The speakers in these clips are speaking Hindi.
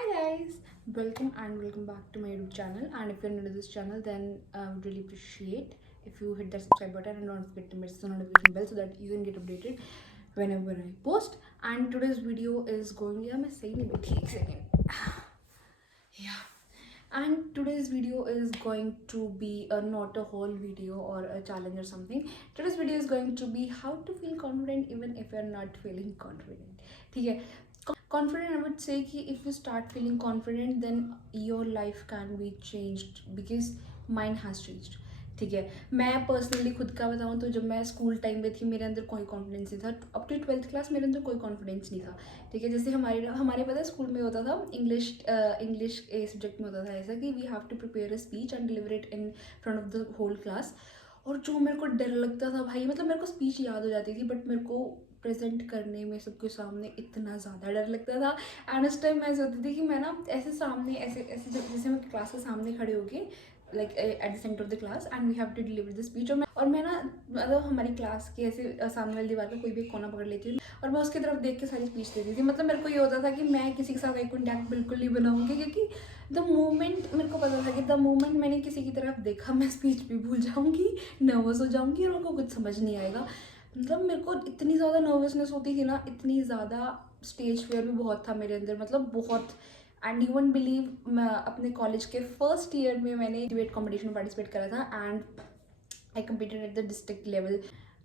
Hi guys, welcome back to my YouTube channel. And if you're new to this channel, then I would really appreciate if you hit that subscribe button and don't forget to press the notification bell so that you can get updated whenever I post. And today's video is going. Yeah, मैं सही नहीं बैठी एक second. Yeah. And today's video is going to be not a whole video or a challenge or something. Today's video is going to be how to feel confident even if you're not feeling confident. ठीक है. Confident, I would say कि if you start feeling confident, then your life can be changed because mine has changed. ठीक है. मैं पर्सनली खुद का बताऊँ तो जब मैं स्कूल टाइम में थी मेरे अंदर कोई कॉन्फिडेंस नहीं था. अप टू 12th क्लास मेरे अंदर कोई कॉन्फिडेंस नहीं था. ठीक है. जैसे हमारे हमारे पता है स्कूल में होता था इंग्लिश ए सब्जेक्ट में होता था ऐसा कि we have to prepare a speech and deliver it in front of the whole class. और जो मेरे को डर लगता था भाई, मतलब मेरे को स्पीच याद हो जाती थी बट मेरे को प्रेजेंट करने में सबके सामने इतना ज़्यादा डर लगता था. एंड उस टाइम मैं सोचती थी कि मैं ना ऐसे सामने ऐसे ऐसे जैसे मैं क्लास के सामने खड़े होके like at the centre of the class and we have to deliver the speech. और मैं ना मतलब हमारी क्लास के ऐसे सामने वाली दीवार पे कोई भी एक कोना पकड़ लेती थी और मैं उसकी तरफ देख के सारी स्पीच देती थी. मतलब मेरे को ये होता था कि मैं किसी के साथ आई कॉन्टैक्ट बिल्कुल नहीं बनाऊंगी क्योंकि द मोमेंट मेरे को पता था कि द मोमेंट मैंने किसी की तरफ देखा मैं स्पीच भी भूल जाऊँगी, नर्वस हो जाऊँगी और मेरे को कुछ समझ नहीं आएगा. मतलब मेरे को इतनी ज़्यादा नर्वसनेस होती थी ना, इतनी ज़्यादा स्टेज फेयर भी बहुत था मेरे अंदर, मतलब बहुत. एंड यू वोंट बिलीव मैं अपने कॉलेज के फर्स्ट ईयर में मैंने डिबेट कॉम्पिटिशन में पार्टिसिपेट करा था and I competed at the district level.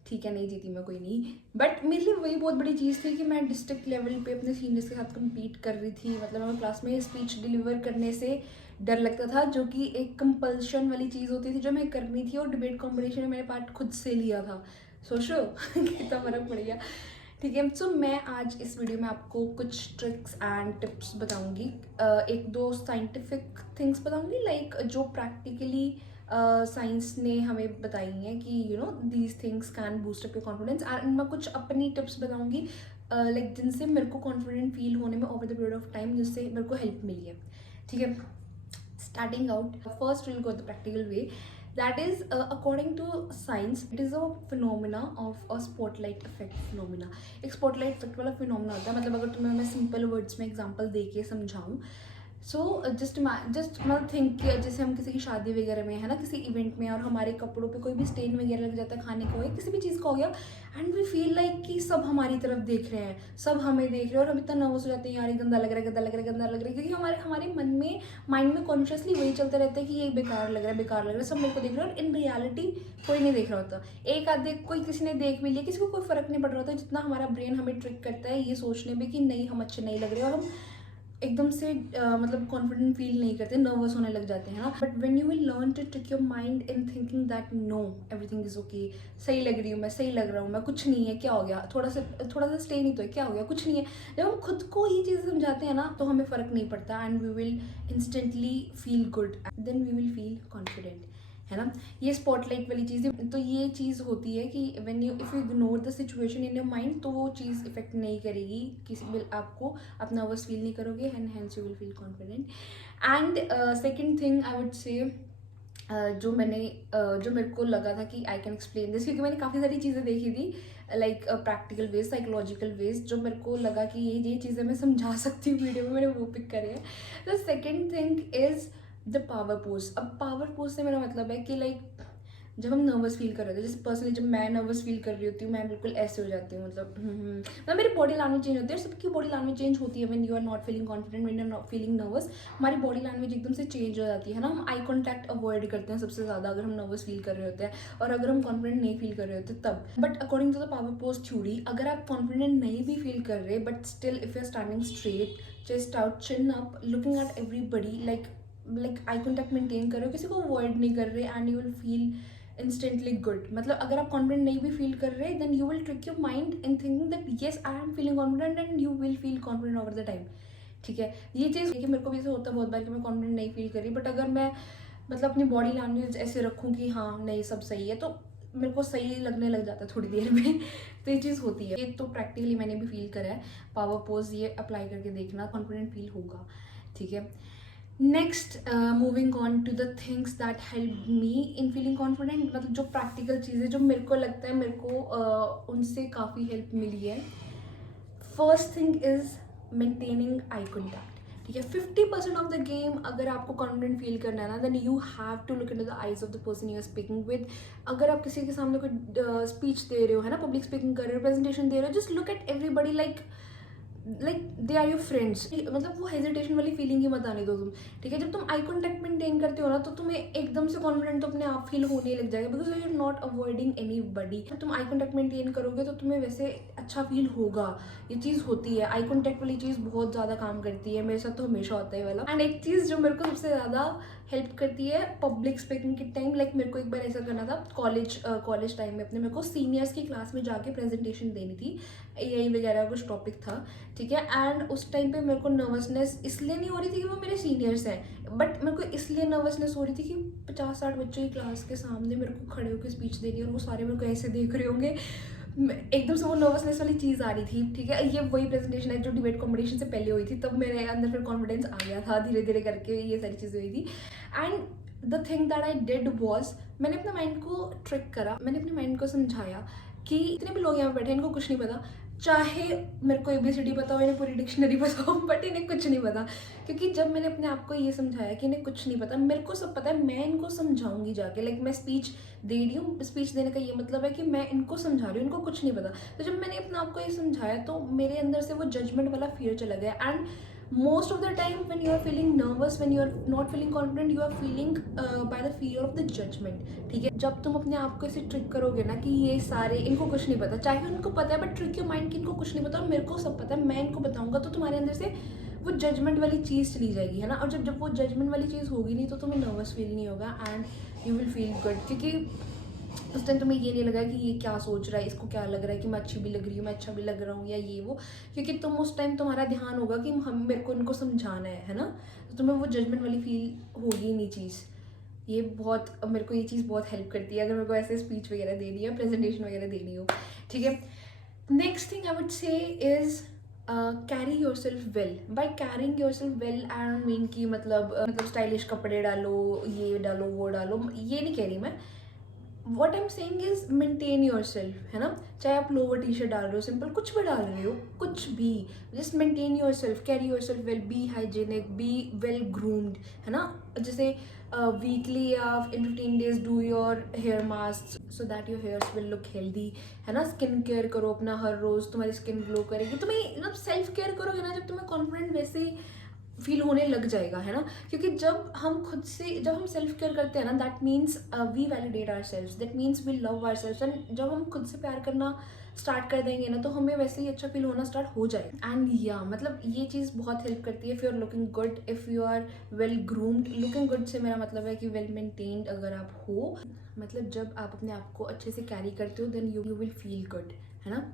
ठीक है, नहीं जीती मैं, कोई नहीं, बट मेरे लिए वही बहुत बड़ी चीज़ थी कि मैं डिस्ट्रिक्ट लेवल पे अपने सीनियर्स के साथ कम्पीट कर रही थी. मतलब हमें क्लास में स्पीच डिलीवर करने से डर लगता था, जो कि एक कंपल्शन वाली चीज़ होती थी जो मैं करनी थी. और डिबेट कॉम्पिटिशन में मैंने पार्ट खुद से लिया था. सोचो कितना फ़र्क पड़ गया. ठीक है. सो मैं आज इस वीडियो में आपको कुछ ट्रिक्स एंड टिप्स बताऊंगी. एक दो साइंटिफिक थिंग्स बताऊंगी लाइक जो प्रैक्टिकली साइंस ने हमें बताई हैं कि you know these things can boost up your confidence. And मैं कुछ अपनी टिप्स बताऊंगी लाइक जिनसे मेरे को कॉन्फिडेंट फील होने में over the period of time जिससे मेरे को हेल्प मिली है. ठीक है. Starting out, first we'll go the practical way. That is, according to science, it is a phenomena of a spotlight effect phenomena. एक spotlight effect वाला phenomena होता है. मतलब अगर तुम्हें मैं simple words में example दे के समझाऊँ, सो जस्ट मतलब थिंक जैसे हम किसी की शादी वगैरह में है ना, किसी इवेंट में, और हमारे कपड़ों पे कोई भी स्टेन वगैरह लग जाता है, खाने का हो या किसी भी चीज़ का हो गया, एंड वी फील लाइक कि सब हमारी तरफ देख रहे हैं, सब हमें देख रहे हैं और हम इतना नर्वस हो जाते हैं, यार ये गंदा लग रहा है, गंदा लग रहा है, गंदा लग रहा है. क्योंकि हमारे हमारे मन में माइंड में कॉन्शियसली वही चलता रहता है कि ये बेकार लग रहा है, बेकार लग रहा है, सब मेरे को देख रहे हैं. और इन रियलिटी कोई नहीं देख रहा होता. एक आधे कोई किसी ने देख भी लिया, किसी को कोई फर्क नहीं पड़ रहा होता. जितना हमारा ब्रेन हमें ट्रिक करता है ये सोचने में कि नहीं हम अच्छे नहीं लग रहे, और हम एकदम से मतलब कॉन्फिडेंट फील नहीं करते, नर्वस होने लग जाते हैं ना. But when you will learn to trick your mind in thinking that no everything is okay, सही लग रही हूँ मैं, सही लग रहा हूँ मैं, कुछ नहीं है, क्या हो गया, थोड़ा सा स्टे नहीं तो है, क्या हो गया, कुछ नहीं है. जब हम खुद को ये चीज़ें समझाते हैं ना तो हमें फ़र्क नहीं पड़ता and we will instantly feel good, then we will feel confident, है ना. ये स्पॉटलाइट वाली चीज़ है. तो ये चीज़ होती है कि when you if you ignore the situation in your mind तो वो चीज़ इफेक्ट नहीं करेगी, किसी भी आपको आप नर्वस फील नहीं करोगे and hence you will feel confident. And second thing I would से जो मेरे को लगा था कि आई कैन एक्सप्लेन दिस, क्योंकि मैंने काफ़ी सारी चीज़ें देखी थी like practical ways, psychological ways, जो मेरे को लगा कि ये चीज़ें मैं समझा सकती हूँ वीडियो में, मैंने वो पिक करे हैं. The second thing is the power pose. अब पावर पोज से मेरा मतलब है कि लाइक जब हम नर्वस फील कर रहे होते हैं, जैसे पर्सनली जब मैं नर्वस फील कर रही होती हूँ मैं बिल्कुल ऐसे हो जाती हूँ, मतलब मेरी बॉडी लैंग्वेज चेंज होती है. सबकी बॉडी लैंग्वेज चेंज होती है. When you are not feeling confident, when you are not feeling nervous, हमारी बॉडी लैंग्वेज एकदम से चेंज हो जाती है ना. हम आई कॉन्टैक्ट अवॉइड करते हैं सबसे ज़्यादा अगर हम नर्वस फील कर रहे होते हैं, और अगर हम कॉन्फिडेंट नहीं फील कर रहे होते तब. But according to the power pose theory, अगर आप कॉन्फिडेंट नहीं भी फील कर रहे but still if you are standing straight, chest out, chin up, looking at everybody, like eye contact maintain कर रहे हो, किसी को अवॉइड नहीं कर रहे, and you will feel instantly good. मतलब अगर आप कॉन्फिडेंट नहीं भी फील कर रहे then you will trick your mind in thinking that yes I am feeling confident and you will feel confident over the time. ठीक है. ये चीज़ कि मेरे को भी ऐसा होता है बहुत बार कि मैं कॉन्फिडेंट नहीं फील कर रही, बट अगर मैं मतलब अपनी बॉडी लैंग्वेज ऐसे रखूँ कि हाँ नहीं सब सही है, तो मेरे को सही लगने लग जाता है थोड़ी देर में. तो ये चीज़ होती है. ये तो प्रैक्टिकली मैंने भी फील करा है. पावर पोज ये अप्लाई करके देखना, कॉन्फिडेंट फील होगा. ठीक है. Next moving on to the things that help me in feeling confident. मतलब जो प्रैक्टिकल चीज़ें जो मेरे को लगता है मेरे को उनसे काफ़ी हेल्प मिली है. First thing is maintaining eye contact. ठीक है। 50% ऑफ द गेम अगर आपको कॉन्फिडेंट फील करना है ना, then you have to look into the eyes of the person you are speaking with. अगर आप किसी के सामने कोई स्पीच दे रहे हो, है ना, पब्लिक स्पीकिंग कर रहे हो, प्रेजेंटेशन दे रहे हो, just look at everybody like they are your friends. मतलब वो हेजिटेशन वाली फीलिंग ही मत आने दो तुम, ठीक है। जब तुम आई कॉन्टैक्ट मेंटेन करते हो ना, तो तुम्हें एकदम से कॉन्फिडेंट तो अपने आप फील होने लग जाएगा, because you are not avoiding anybody. तुम आई कॉन्टैक्ट मेंटेन करोगे तो तुम्हें वैसे अच्छा फील होगा। ये चीज़ होती है, आई कॉन्टैक्ट वाली चीज़ बहुत ज़्यादा काम करती है, मेरे साथ तो हमेशा होता है वाला। एंड एक चीज़ जो मेरे को सबसे ज़्यादा हेल्प करती है पब्लिक स्पीकिंग के टाइम, लाइक मेरे को एक बार ऐसा करना था कॉलेज टाइम में अपने, मेरे को सीनियर्स की क्लास में जाके प्रेजेंटेशन देनी थी, AI वगैरह कुछ टॉपिक था, ठीक है। एंड उस टाइम पे मेरे को नर्वसनेस इसलिए नहीं हो रही थी कि वो मेरे सीनियर्स हैं, बट मेरे को इसलिए नर्वसनेस हो रही थी कि 50-60 बच्चों की क्लास के सामने मेरे को खड़े होकर स्पीच देनी है और वो सारे मेरे को ऐसे देख रहे होंगे। एकदम से वो नर्वसनेस वाली चीज़ आ रही थी, ठीक है। ये वही प्रेजेंटेशन है जो डिबेट कॉम्पिटिशन से पहले हुई थी, तब मेरे अंदर फिर कॉन्फिडेंस आ गया था, धीरे धीरे करके ये सारी चीज़ें हुई थी। And the thing that I did was, मैंने अपने माइंड को ट्रिक करा, मैंने अपने माइंड को समझाया कि इतने भी लोग यहाँ बैठे हैं, इनको कुछ नहीं पता, चाहे मेरे को ABCD पता हो, इन्हें पूरी डिक्शनरी पता हो, बट इन्हें कुछ नहीं पता। क्योंकि जब मैंने अपने आप को ये समझाया कि इन्हें कुछ नहीं पता, मेरे को सब पता है, मैं इनको समझाऊंगी जाके, लाइक मैं स्पीच दे रही हूँ, स्पीच देने का ये मतलब है कि मैं इनको समझा रही हूँ, इनको कुछ नहीं पता। तो जब मैंने अपने आप को ये समझाया तो मेरे अंदर से वो जजमेंट वाला फियर चला गया। And most of the time when you are feeling nervous, when you are not feeling confident, you are feeling by the fear of the judgment, ठीक है। जब तुम अपने आप को ऐसे ट्रिक करोगे ना कि ये सारे इनको कुछ नहीं पता, चाहे उनको पता है, बट ट्रिक योर माइंड कि इनको कुछ नहीं पता और मेरे को सब पता है, मैं इनको बताऊंगा, तो तुम्हारे अंदर से वो जजमेंट वाली चीज़ चली जाएगी, है ना। और जब वो जजमेंट वाली चीज़ होगी नहीं तो तुम्हें नर्वस फील नहीं होगा and you will feel good, क्योंकि उस टाइम तुम्हें ये नहीं लगा कि ये क्या सोच रहा है, इसको क्या लग रहा है कि मैं अच्छी भी लग रही हूँ, मैं अच्छा भी लग रहा हूँ या ये वो, क्योंकि तुम उस टाइम तुम्हारा ध्यान होगा कि हम मेरे को इनको समझाना है ना। तो तुम्हें वो जजमेंट वाली फील होगी नहीं चीज़। ये बहुत, मेरे को ये चीज़ बहुत हेल्प करती है अगर मेरे को ऐसे स्पीच वगैरह देनी है, प्रेजेंटेशन वगैरह देनी हो, ठीक है। नेक्स्ट थिंग आई वुड से is carry yourself well. By carrying your self well I don't mean कि मतलब स्टाइलिश कपड़े डालो, ये डालो, वो डालो, ये नहीं कह रही मैं। What I am saying is maintain your self, है ना। चाहे आप लोअर टी-शर्ट डाल रहे हो, सिंपल कुछ भी डाल रहे हो, कुछ भी, just maintain yourself, carry yourself well, be hygienic, be well groomed, है ना। जैसे वीकली या in 15 days do your hair mask so that your hairs will look healthy, है ना। स्किन केयर करो अपना हर रोज, तुम्हारी स्किन ग्लो करेगी। तुम्हें मतलब सेल्फ केयर करोगे ना, जब तुम्हें कॉन्फिडेंट वैसे ही फील होने लग जाएगा, है ना। क्योंकि जब हम खुद से, जब हम सेल्फ केयर करते हैं ना, that means we validate ourself, that means we love ourself. And जब हम खुद से प्यार करना स्टार्ट कर देंगे ना, तो हमें वैसे ही अच्छा फील होना स्टार्ट हो जाएगा। एंड या मतलब ये चीज़ बहुत हेल्प करती है if you are looking good, if you are well groomed. Looking good से मेरा मतलब है कि वेल मेंटेन्ड अगर आप हो, मतलब जब आप अपने आप को अच्छे से कैरी करते हो, then you will feel good, है ना।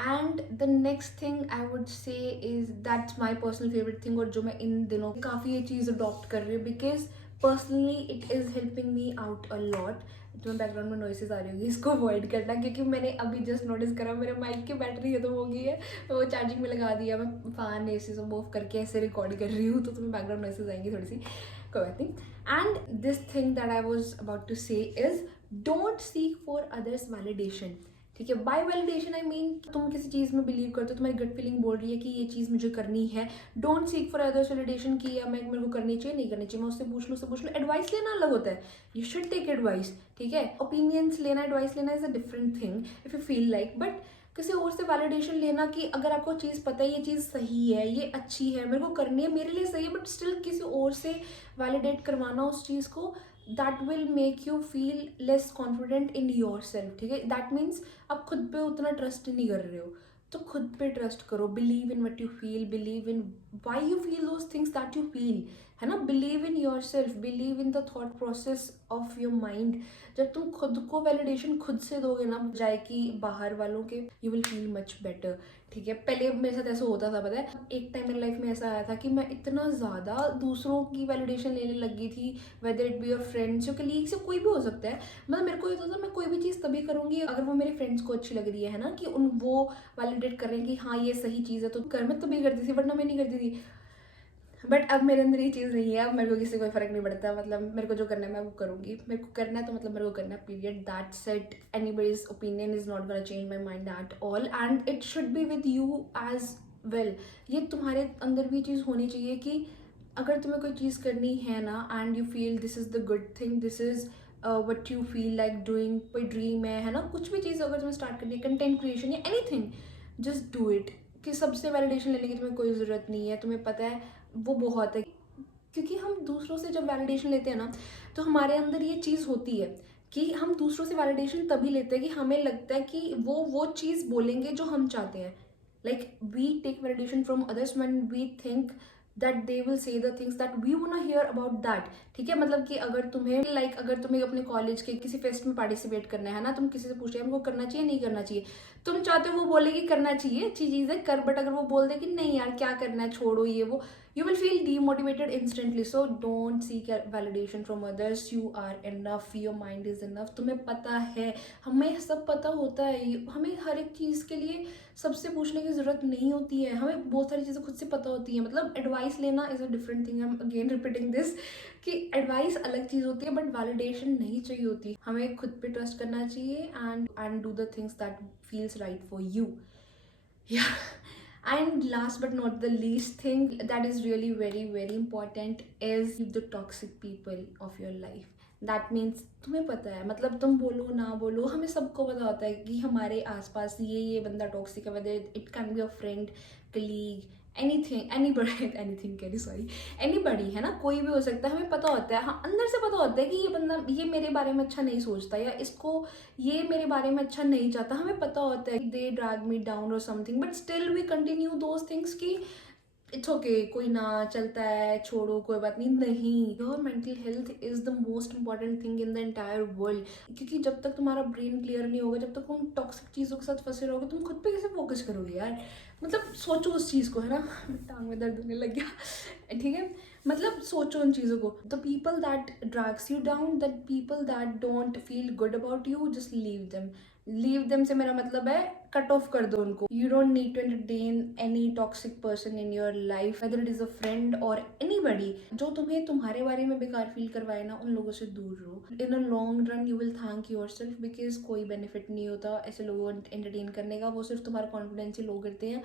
And the next thing I would say is that's my personal favourite thing, और जो मैं इन दिनों काफ़ी ये चीज़ अडॉप्ट कर रही हूँ, because personally it is helping me out a lot. जो बैकग्राउंड में नॉइसेस आ रही होगी, इसको अवॉइड करना, क्योंकि मैंने अभी जस्ट नोटिस करा मेरे माइक की बैटरी खत्म हो गई है, वो चार्जिंग में लगा दिया, मैं फ़ैन AC सब ऑफ करके ऐसे रिकॉर्ड कर रही हूँ, तो तुम्हें बैकग्राउंड नॉइसेस आएंगी थोड़ी सी, कोई बात नहीं। And this thing that I was about to say is don't seek for others validation, ठीक है। बाय वैलिडेशन आई मीन तुम किसी चीज़ में बिलीव करते हो, तुम्हारी गट फीलिंग बोल रही है कि ये चीज़ मुझे करनी है। Don't seek for others validation कि या मैं, मेरे को करनी चाहिए, नहीं करनी चाहिए, मैं उससे पूछ लूँ, उससे पूछ लूँ। एडवाइस लेना अलग होता है, यू शुड टेक एडवाइस, ठीक है। ओपिनियंस लेना, एडवाइस लेना is a different thing if you feel like, but किसी और से वैलिडेशन लेना कि अगर आपको चीज़ पता है ये चीज़ सही है, ये अच्छी है, मेरे को करनी है, मेरे लिए सही है, बट स्टिल किसी और से वैलिडेट करवाना उस चीज़ को, that will make you feel less confident in your self, ठीक है। दैट मीन्स आप खुद पे उतना ट्रस्ट नहीं कर रहे हो, तो खुद पे ट्रस्ट करो। Believe in what you feel, believe in why you feel those things that you feel, है ना। Believe in your self, believe in the thought process of your mind. जब तुम खुद को वैलिडेशन खुद से दोगे ना, बजाय कि बाहर वालों के, you will feel much better, ठीक है। पहले मेरे साथ ऐसा होता था, पता है, एक टाइम मेरी लाइफ में ऐसा आया था कि मैं इतना ज़्यादा दूसरों की वैलिडेशन लेने लग गई थी, whether it be your friends, your colleagues, कोई भी हो सकता है। मतलब मेरे को ये होता था, मैं कोई भी चीज़ तभी करूँगी अगर वो मेरे फ्रेंड्स को अच्छी लग रही है ना, कि वो वैलिडेट कर रहे हैं कि हाँ ये सही चीज़ है, तो कर, मैं तभी करती थी, वरना मैं नहीं करती थी। बट अब मेरे अंदर ये चीज़ नहीं है, अब मेरे को किसी कोई फर्क नहीं पड़ता, मतलब मेरे को जो करना है मैं वो करूँगी, मेरे को करना है तो मतलब मेरे को करना है, period, that's it. Anybody's opinion is not gonna change my mind at all, and it should be with you as well ये तुम्हारे अंदर भी चीज़ होनी चाहिए कि अगर तुम्हें कोई चीज़ करनी है ना and you feel this is the good thing, this is what you feel like doing, कोई ड्रीम है ना, कुछ भी चीज़ अगर तुम्हें स्टार्ट करनी है, कंटेंट क्रिएशन या एनीथिंग, जस्ट डू इट। कि सबसे वैलिडेशन लेने की तुम्हें कोई ज़रूरत नहीं है, तुम्हें पता है वो बहुत है। क्योंकि हम दूसरों से जब वैलिडेशन लेते हैं ना तो हमारे अंदर ये चीज़ होती है कि हम दूसरों से वैलिडेशन तभी लेते हैं कि हमें लगता है कि वो चीज़ बोलेंगे जो हम चाहते हैं। Like we take validation from others when we think that they will say the things that we want to hear about that. ठीक है, मतलब कि अगर तुम्हें अगर तुम्हें अपने कॉलेज के किसी फेस्ट में पार्टिसिपेट करना है ना, तुम किसी से पूछ रहे हो हमको करना चाहिए नहीं करना चाहिए, तुम चाहते हो वो बोले कि करना चाहिए, अच्छी चीज़ है कर, बट अगर वो बोल दे कि नहीं यार क्या करना है छोड़ो ये वो, you will feel demotivated instantly. So don't seek validation from others. You are enough, your mind is enough. तुम्हें पता है, हमें सब पता होता है, हमें हर एक चीज़ के लिए सबसे पूछने की ज़रूरत नहीं होती है, हमें बहुत सारी चीज़ें खुद से पता होती है। मतलब एडवाइस लेना is a different thing, I am again repeating this कि एडवाइस अलग चीज़ होती है बट वैलिडेशन नहीं चाहिए होती। हमें खुद पे ट्रस्ट करना चाहिए and do the things that feels right for you. Yeah. And last but not the least thing that is really very very important is the toxic people of your life. That means तुम्हें पता है, मतलब तुम बोलो ना बोलो, हमें सबको पता होता है कि हमारे आसपास ये बंदा टॉक्सिक है, whether it can be a friend, colleague, anything, anybody, anything carry sorry, anybody है ना, कोई भी हो सकता है, हमें पता होता है, हाँ अंदर से पता होता है कि ये बंदा ये मेरे बारे में अच्छा नहीं सोचता या इसको ये मेरे बारे में अच्छा नहीं चाहता, हमें पता होता है दे ड्रैग मी डाउन और something, but still we continue those things कि इट्स ओके कोई ना चलता है छोड़ो कोई बात नहीं। नहीं, your mental health is the most important thing in the entire world. क्योंकि जब तक तुम्हारा ब्रेन क्लियर नहीं होगा, जब तक तुम टॉक्सिक चीज़ों के साथ फंसे रहोगे, तुम खुद पे कैसे फोकस करोगे यार। मतलब सोचो उस चीज़ को, है ना, टांग में दर्द होने लग गया, ठीक है। मतलब सोचो उन चीज़ों को, the people that drags you down, the people that don't feel good about you, just leave them. Leave them से मेरा मतलब है कट ऑफ कर दो उनको। You don't need to entertain any toxic person in your life, whether it is a friend और एनीबडी। जो तुम्हें तुम्हारे बारे में बेकार फील करवाए ना, उन लोगों से दूर रहो। In a long run you will thank yourself, because कोई बेनिफिट नहीं होता ऐसे लोगों एंटरटेन करने का, वो सिर्फ तुम्हारा कॉन्फिडेंस ही लो करते हैं।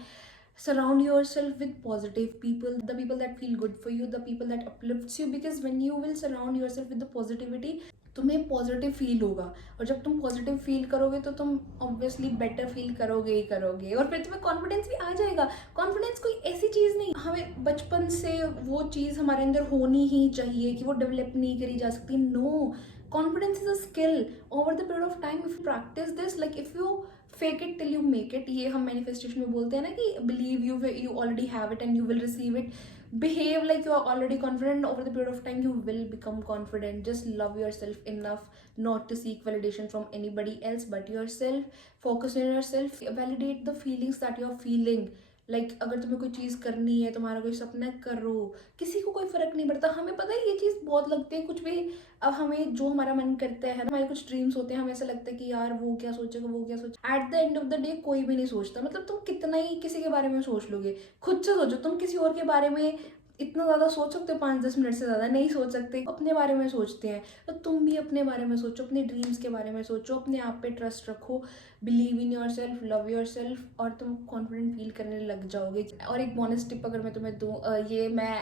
Surround yourself with positive people, the people that feel good for you, the people that uplifts you, because when you will surround yourself with the positivity, तुम्हें पॉजिटिव फील होगा, और जब तुम पॉजिटिव फील करोगे तो तुम ऑब्वियसली बेटर फील करोगे ही करोगे, और फिर तुम्हें कॉन्फिडेंस भी आ जाएगा। कॉन्फिडेंस कोई ऐसी चीज़ नहीं, हमें बचपन से वो चीज़ हमारे अंदर होनी ही चाहिए कि वो डेवलप नहीं करी जा सकती। No, confidence is a skill over the period of time. If you practice this, like if you fake it till you make it, ये हम मैनिफेस्टेशन में बोलते हैं ना कि believe you already have it and you will receive it. Behave like you are already confident. Over the period of time you will become confident. Just love yourself enough not to seek validation from anybody else but yourself. Focus on yourself, validate the feelings that you are feeling. अगर तुम्हें कोई चीज़ करनी है, तुम्हारा कोई सपना है, करो, किसी को कोई फर्क नहीं पड़ता। हमें पता है ये चीज़ बहुत लगती है कुछ भी, अब हमें जो हमारा मन करता है ना, हमारे कुछ ड्रीम्स होते हैं, हमें ऐसा लगता है कि यार वो क्या सोचेगा वो क्या सोचेगा। At the end of the day कोई भी नहीं सोचता। मतलब तुम कितना ही किसी के बारे में सोच लोगे, खुद से सोचो। तुम किसी और के बारे में इतना ज़्यादा सोच सकते हो, 5-10 मिनट से ज़्यादा नहीं सोच सकते। अपने बारे में सोचते हैं तो तुम भी अपने बारे में सोचो, अपने ड्रीम्स के बारे में सोचो, अपने आप पे ट्रस्ट रखो, believe in your self, love your self, और तुम कॉन्फिडेंट फील करने लग जाओगे। और एक बोनस टिप अगर मैं तुम्हें दूँ, ये मैं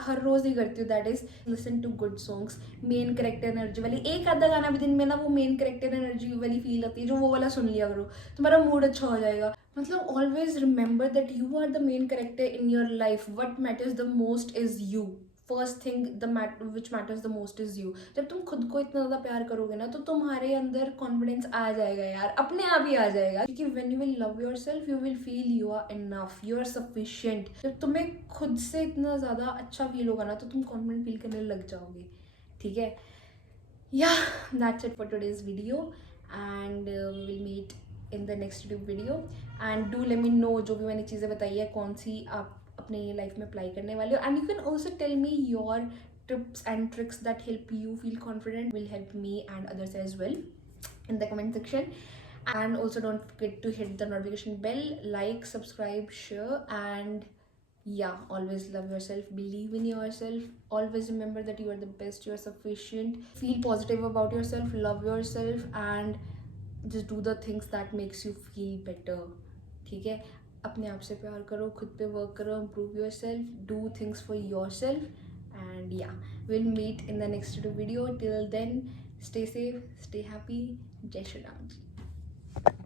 हर रोज़ ही करती हूँ, that is listen to good songs, main character energy वाली। एक आधा गाना भी दिन में ना वो मेन करेक्टर एनर्जी वाली फील आती है, जो वो वाला सुन लिया करो, तुम्हारा मूड अच्छा हो जाएगा। मतलब always remember that you are the main character in your life, what matters the most is you. First thing which matters the most is you. जब तुम खुद को इतना ज़्यादा प्यार करोगे ना, तो तुम्हारे अंदर कॉन्फिडेंस आ जाएगा यार, अपने आप ही आ जाएगा। क्योंकि when you will love yourself you will feel you are enough, you are sufficient. जब तुम्हें खुद से इतना ज़्यादा अच्छा फील होगा ना, तो तुम कॉन्फिडेंट फील करने लग जाओगे, ठीक है। Yeah that's it for today's video, and we will meet in the next video. And do let me know जो भी मैंने चीज़ें बताई है कौन सी आप अपनी लाइफ में अप्लाई करने वाले हो। And you can also tell me your tips and tricks that help you feel confident, will help me and others as well in the comment section. And also don't forget to hit the notification bell, like, subscribe, share, and yeah, always love yourself, believe in yourself, always remember that you are the best, you are sufficient, feel positive about yourself, love yourself, and just do the things that makes you feel better, ठीक है। अपने आप से प्यार करो, खुद पे वर्क करो, improve yourself, do things for yourself. And yeah, we'll meet in the next video. Till then, stay safe, stay happy. Jai Shri Ram ji.